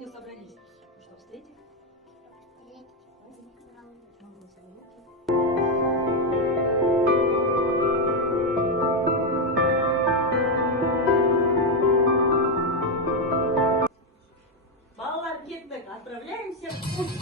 сегодня собрались? Что, встретить? Балалар, кеттік, отправляемся в путь.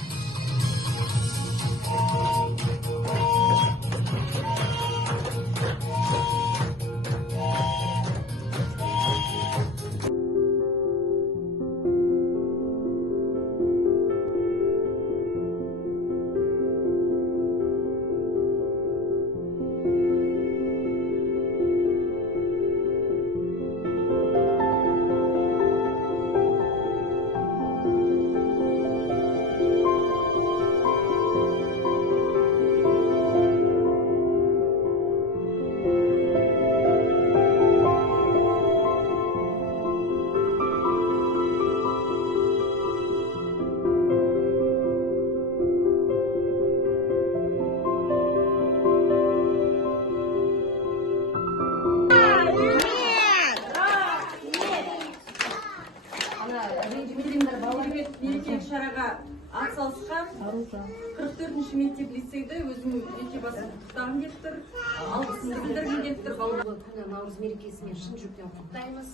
Мерекелік шараға атсалысқан 44-ші мектеп лицейді өзім жеке басым құттықтағым келіп тұр. Алғысымды білдіргім келіп тұр. Наурыз мерекесімен шын жүректен құттықтаймыз.